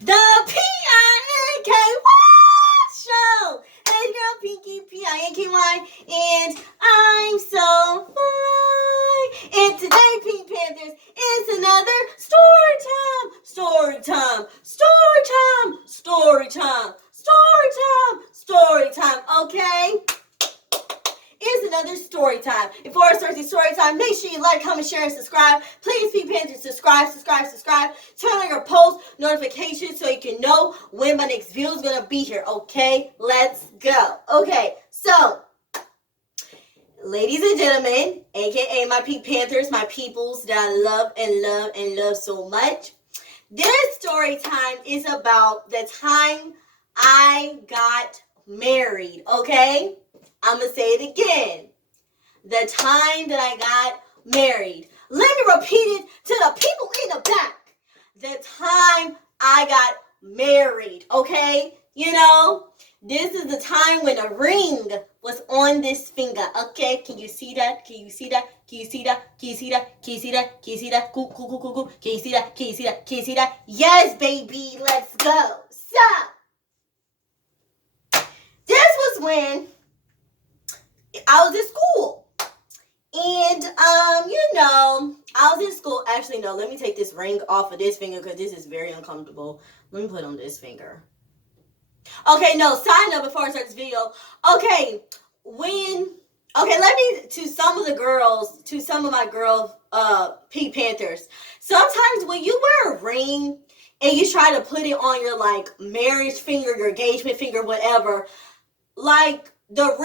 The P-I-N-K-Y show. Hey girl, Pinky, P-I-N-K-Y, and I'm so fly. And today, Pink Panthers, is another story time. Story time. Story time. Story time. Story time. Story time. Okay? Is another story time. Before I start the story time, make sure you like, comment, share, and subscribe. Please, Pink Panthers, subscribe. Turn on your post notifications so you can know when my next video is going to be here. Okay, let's go. Okay, so, ladies and gentlemen, aka my Pink Panthers, my peoples that I love and love and love so much. This story time is about the time I got married, okay? I'm going to say it again. The time that I got married. Let me repeat it to the people in the back. The time I got married, okay? You know, this is the time when a ring was on this finger, okay? Can you see that? Can you see that? Can you see that? Can you see that? Can you see that? Can you see that? Cool. Can you see that? Can you see that? Can you see that? Yes, baby, let's go. So, this was when I was in school. And, I was in school. Actually, no, let me take this ring off of this finger because this is very uncomfortable. Let me put it on this finger. Okay, no, side note before I start this video. Okay, let me, to some of my girl, Pink Panthers. Sometimes when you wear a ring and you try to put it on your, like, marriage finger, your engagement finger, whatever, like, does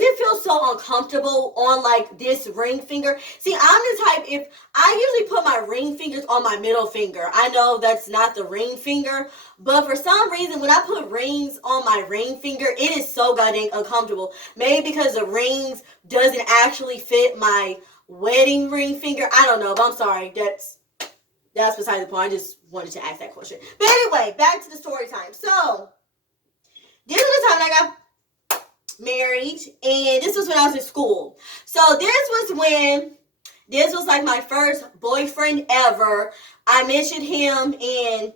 it feel so uncomfortable on, like, this ring finger? See, I'm the type, if I usually put my ring fingers on my middle finger. I know that's not the ring finger, but for some reason, when I put rings on my ring finger, it is so goddamn uncomfortable. Maybe because the rings doesn't actually fit my wedding ring finger. I don't know, but I'm sorry. That's beside the point. I just wanted to ask that question. But anyway, back to the story time. So, this was the time I got married, and this was when I was in school. So this was like my first boyfriend ever. I mentioned him, and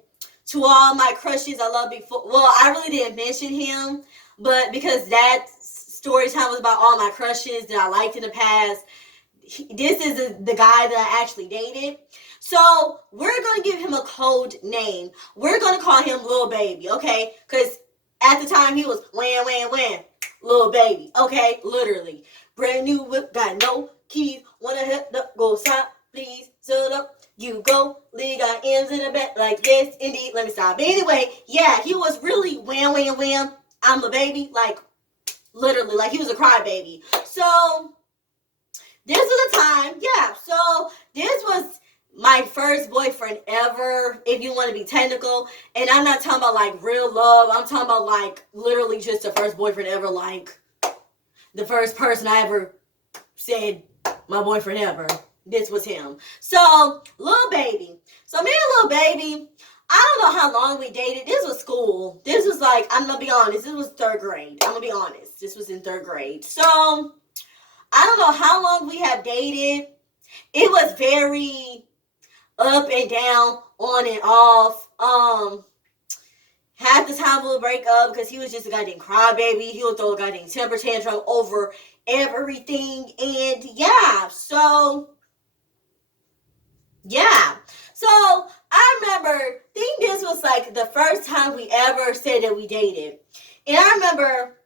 to all my crushes I loved before. Well, I really didn't mention him, but because that story time was about all my crushes that I liked in the past, this is the guy that I actually dated. So we're going to give him a code name. We're going to call him Lil Baby, okay? Because at the time, he was wham, little baby, okay? Literally. Brand new whip, got no keys, wanna head up, go side, please, sit up, you go, Lee got M's in the back, like this, indeed, let me stop. But anyway, yeah, he was really wham, I'm the baby, like, literally, like, he was a crybaby. So, this was the time, yeah, so, this was my first boyfriend ever, if you want to be technical. And I'm not talking about, like, real love. I'm talking about, like, literally just the first boyfriend ever, like, the first person I ever said my boyfriend ever. This was him. So, Lil Baby. So, me and Lil Baby, I don't know how long we dated. This was school. This was, like, I'm going to be honest, this was third grade. I'm going to be honest. This was in third grade. So, I don't know how long we have dated. It was very up and down, on and off. Half the time we'll break up because he was just a goddamn crybaby. He would throw a goddamn temper tantrum over everything. And yeah, so I remember, I think this was like the first time we ever said that we dated. And I remember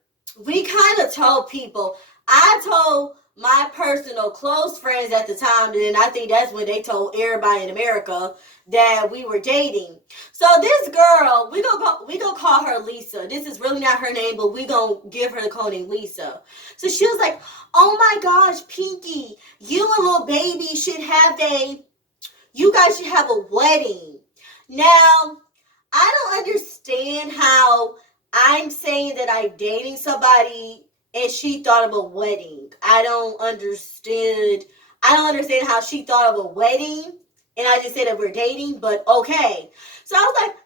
we kind of told people, I told my personal close friends at the time, and then I think that's when they told everybody in America that we were dating. So this girl, we gonna call her Lisa. This is really not her name, but we gonna give her the code name Lisa. So she was like, "Oh my gosh, Pinky, you and Lil Baby you guys should have a wedding." Now, I don't understand how I'm saying that I'm dating somebody and she thought of a wedding. I don't understand how she thought of a wedding. And I just said that we're dating, but okay. So I was like,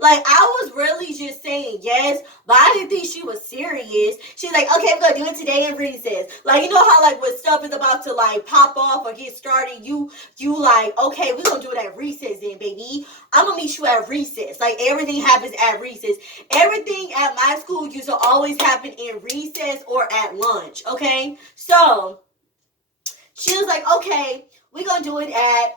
Like, I was really just saying yes, but I didn't think she was serious. She's like, okay, we're gonna do it today in recess. Like, you know how like when stuff is about to like pop off or get started, you like, okay, we're gonna do it at recess then, baby. I'm gonna meet you at recess. Like, everything happens at recess. Everything at my school used to always happen in recess or at lunch, okay? So she was like, okay, we're gonna do it at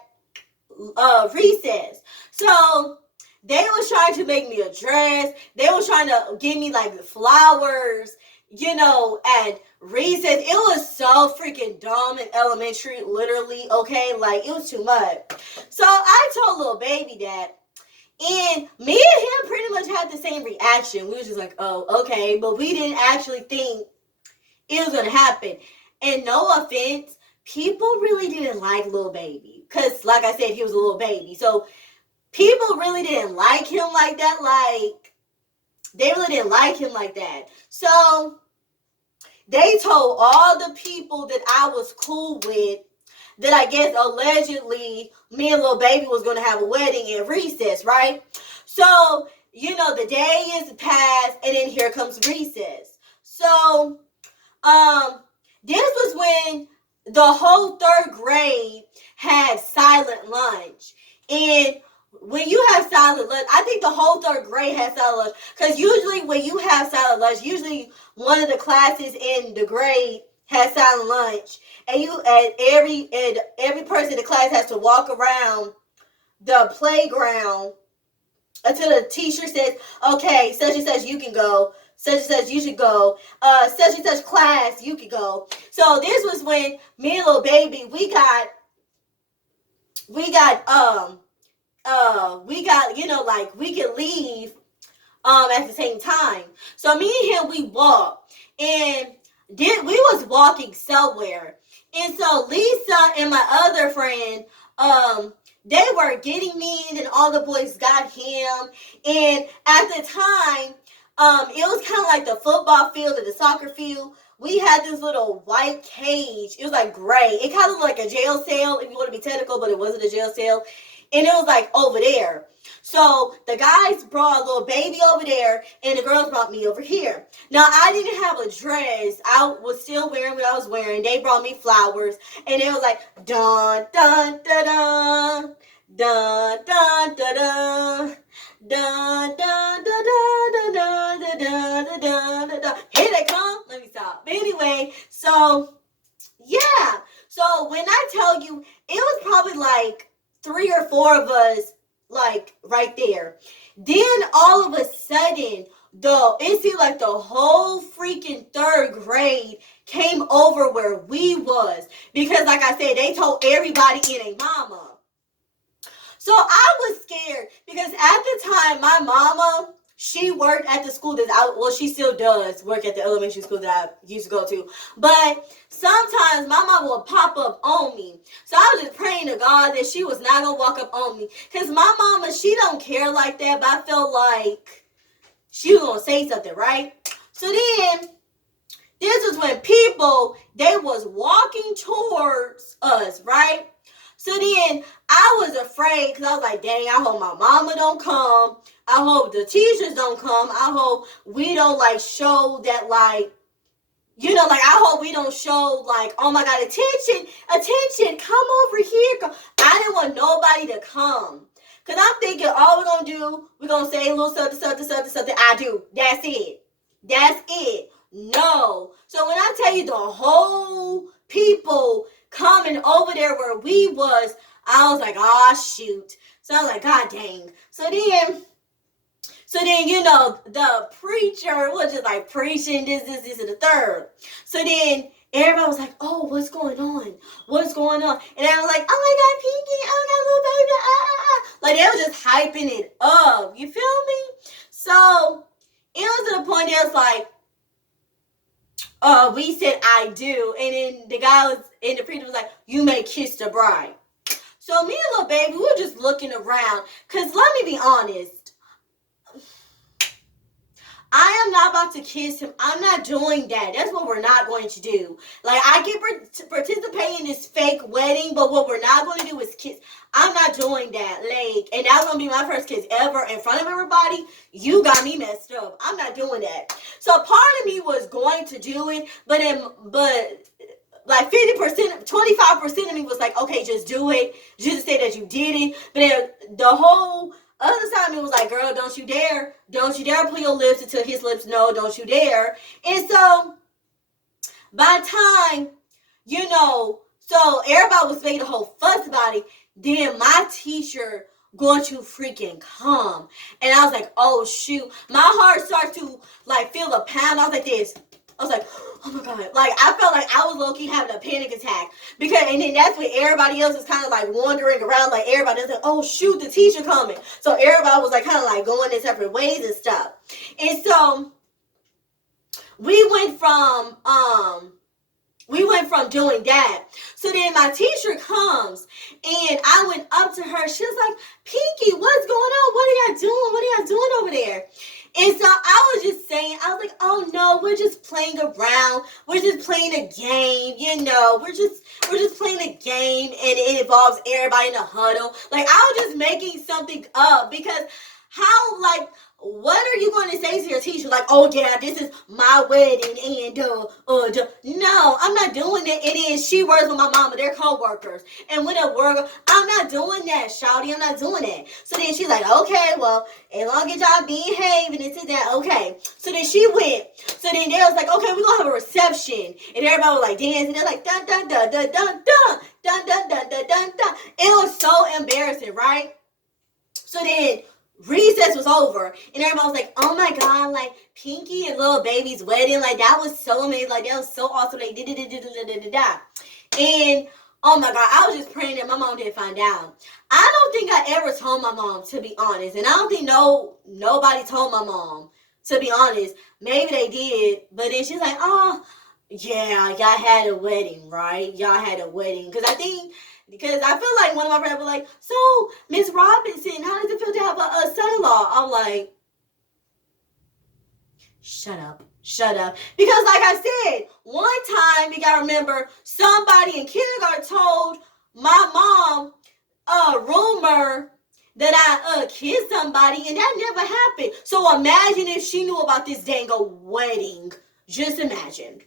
recess. So they was trying to make me a dress. They was trying to give me like flowers, at recess. It was so freaking dumb in elementary, literally, okay? Like, it was too much. So I told little baby that, and me and him pretty much had the same reaction. We was just like, oh, okay. But we didn't actually think it was going to happen. And no offense, people really didn't like little baby. Because, like I said, he was a little baby. So people really didn't like him like that. Like, they really didn't like him like that. So they told all the people that I was cool with that I guess allegedly me and little baby was going to have a wedding at recess, right? So, the day is past, and then here comes recess. So, this was when the whole third grade had silent lunch. And when you have silent lunch, I think the whole third grade has silent lunch. Because usually when you have silent lunch, usually one of the classes in the grade has silent lunch. And every person in the class has to walk around the playground until the teacher says, okay, such and such you can go. Such and such you should go. Such and such class you can go. So this was when me and little baby, we got we could leave at the same time. So me and him, we walked, and then we was walking somewhere. And so Lisa and my other friend, they were getting me, and then all the boys got him. And at the time, it was kind of like the football field or the soccer field. We had this little white cage. It was like gray. It kind of looked like a jail cell, if you want to be technical, but it wasn't a jail cell. And it was like over there. So the guys brought a little baby over there, and the girls brought me over here. Now, I didn't have a dress. I was still wearing what I was wearing. They brought me flowers, and it was like, dun, dun, dun, dun, dun, dun, dun, dun. Dun, dun, dun, dun, dun, dun, dun, dun, dun, dun. Here they come. Let me stop. But anyway, so, yeah. So when I tell you, it was probably like 3 or 4 of us, like, right there. Then all of a sudden, it seemed like the whole freaking third grade came over where we was. Because, like I said, they told everybody and a mama. So I was scared because at the time, my mama, she worked at the school she still does work at the elementary school that I used to go to. But sometimes my mama would pop up on me. So I was just praying to God that she was not going to walk up on me. Because my mama, she don't care like that, but I felt like she was going to say something, right? So then, this is when people, they was walking towards us, right? So then I was afraid because I was like, dang, I hope my mama don't come. I hope the teachers don't come. I hope we don't show that I hope we don't show oh my God, attention, come over here. I didn't want nobody to come. Because I'm thinking all we're going to do, we're going to say a little something, I do. That's it. No. So when I tell you the whole people coming over there where we was, I was like, oh, shoot. So I was like, God dang. So then, the preacher was just preaching this, and the third. So then everybody was like, oh, what's going on? And I was like, oh my God, Pinky, oh my God, little baby, they were just hyping it up. You feel me? So it was to the point that it's we said I do, and then the preacher was like, you may kiss the bride. So me and little baby, we were just looking around, because let me be honest, I am not about to kiss him. I'm not doing that. That's what we're not going to do. Like, I can participate in this fake wedding, but what we're not going to do is kiss. I'm not doing that. Like, and that's going to be my first kiss ever in front of everybody. You got me messed up. I'm not doing that. So part of me was going to do it, but like 50%, 25% of me was like, okay, just do it. Just say that you did it. But then the whole other side of me was like, girl, don't you dare. Don't you dare put your lips into his lips. No, don't you dare. And so by the time, so everybody was making a whole fuss about it. Then my teacher going to freaking come. And I was like, oh shoot. My heart starts to like feel a pound. I was like this. I was like, oh my God. Like, I felt like I was low-key having a panic attack. And then that's when everybody else is kind of like wandering around. Like, everybody was like, oh shoot, the teacher coming. So everybody was like kind of like going their separate ways and stuff. And so we went from doing that. So then my teacher comes and I went up to her. She was like, Pinky, what's going on? What are y'all doing? What are y'all doing over there? And so I was just saying, I was like, oh no, we're just playing around. We're just playing a game, We're just playing a game and it involves everybody in a huddle. Like, I was just making something up because what are you going to say to your teacher? Like, oh yeah, this is my wedding and no, I'm not doing that. And then she works with my mama, they're co-workers. And when a worker, I'm not doing that, shawty, I'm not doing that. So then she's like, okay, well, as long as y'all behave and this and that, okay. So then she went. So then they was like, okay, we're gonna have a reception. And everybody was like dancing. They're like dun dun dun dun dun dun dun dun dun dun dun dun. It was so embarrassing, right? So then recess was over and everybody was like, oh my God, like Pinky and little baby's wedding, like that was so amazing, like that was so awesome, like da. And oh my God, I was just praying that my mom didn't find out. I don't think I ever told my mom, to be honest, and I don't think nobody told my mom, to be honest. Maybe they did, but then she's like, oh yeah, y'all had a wedding, right? Y'all had a wedding. Because I feel like one of my friends was like, so, Miss Robinson, how does it feel to have a son-in-law? I'm like, shut up. Because like I said, one time, you got to remember, somebody in kindergarten told my mom a rumor that I kissed somebody, and that never happened. So imagine if she knew about this dang wedding. Just imagine.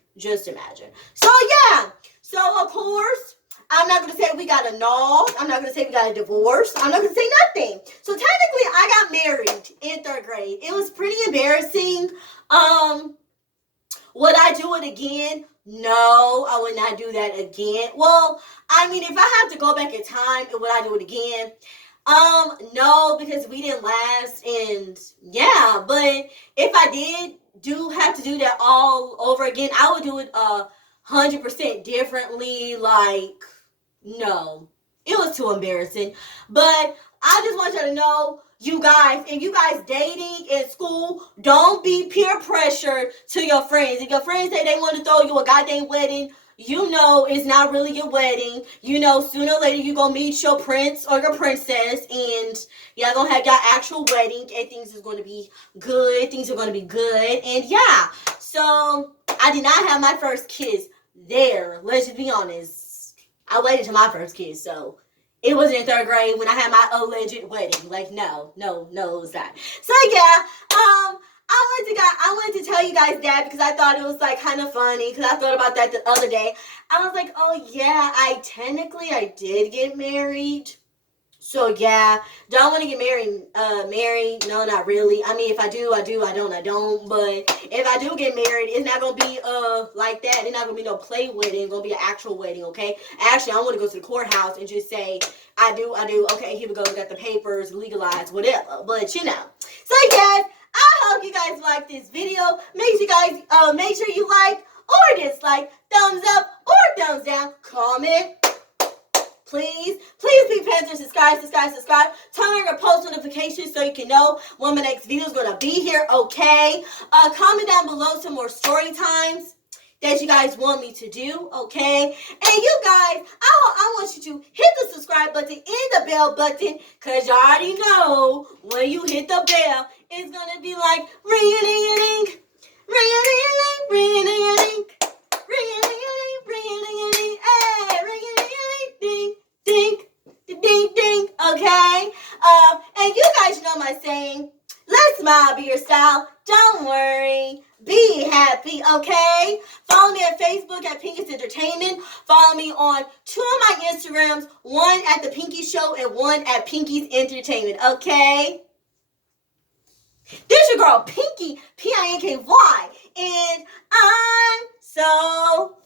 So yeah. So of course, I'm not going to say we got annulled. I'm not going to say we got a divorce. I'm not going to say nothing. So technically, I got married in 3rd grade. It was pretty embarrassing. Would I do it again? No, I would not do that again. Well, I mean, if I have to go back in time, would I do it again? No, because we didn't last, and yeah, but if I do have to do that all over again, I would do it 100% differently. Like, no, it was too embarrassing. But I just want y'all to know, you guys, if you guys dating in school, don't be peer pressure to your friends. If your friends say they want to throw you a goddamn wedding, it's not really your wedding. Sooner or later you're going to meet your prince or your princess, and y'all going to have your actual wedding, and things are going to be good. And yeah, so I did not have my first kiss there. Let's just be honest. I waited till my first kiss, so it wasn't in 3rd grade when I had my alleged wedding. Like, no, it was not. So yeah, I wanted to tell you guys that because I thought it was like kind of funny, because I thought about that the other day. I was like, oh yeah, I did get married. So yeah, do I want to get married? No, not really. I mean, if I do, I do. I don't. But if I do get married, it's not gonna be like that. It's not gonna be no play wedding. It's gonna be an actual wedding, okay? Actually, I want to go to the courthouse and just say I do. Okay, here we go. We got the papers legalized, whatever. But So guys, I hope you guys like this video. Make sure you like or dislike, thumbs up or thumbs down, comment. Please be paying attention, subscribe. Turn on your post notifications so you can know when my next video is going to be here, okay? Comment down below some more story times that you guys want me to do, okay? And you guys, I want you to hit the subscribe button and the bell button, because you already know when you hit the bell, It's gonna be like ring-a-ding-a-ding, ring-a-ding-a-ding, ring-a-ding-a-ding, ring-a-ding-a-ding, ring-a-ding-a-ding, hey, ring-a-ding-a-ding, ding, ding, ding, ding. Okay. And you guys know my saying. Let smile be your style. Don't worry. Be happy, okay? Follow me at Facebook at Pinky's Entertainment. Follow me on 2 of my Instagrams, one at The Pinky Show and one at Pinky's Entertainment, okay? This your girl, Pinky, P-I-N-K-Y, and I'm so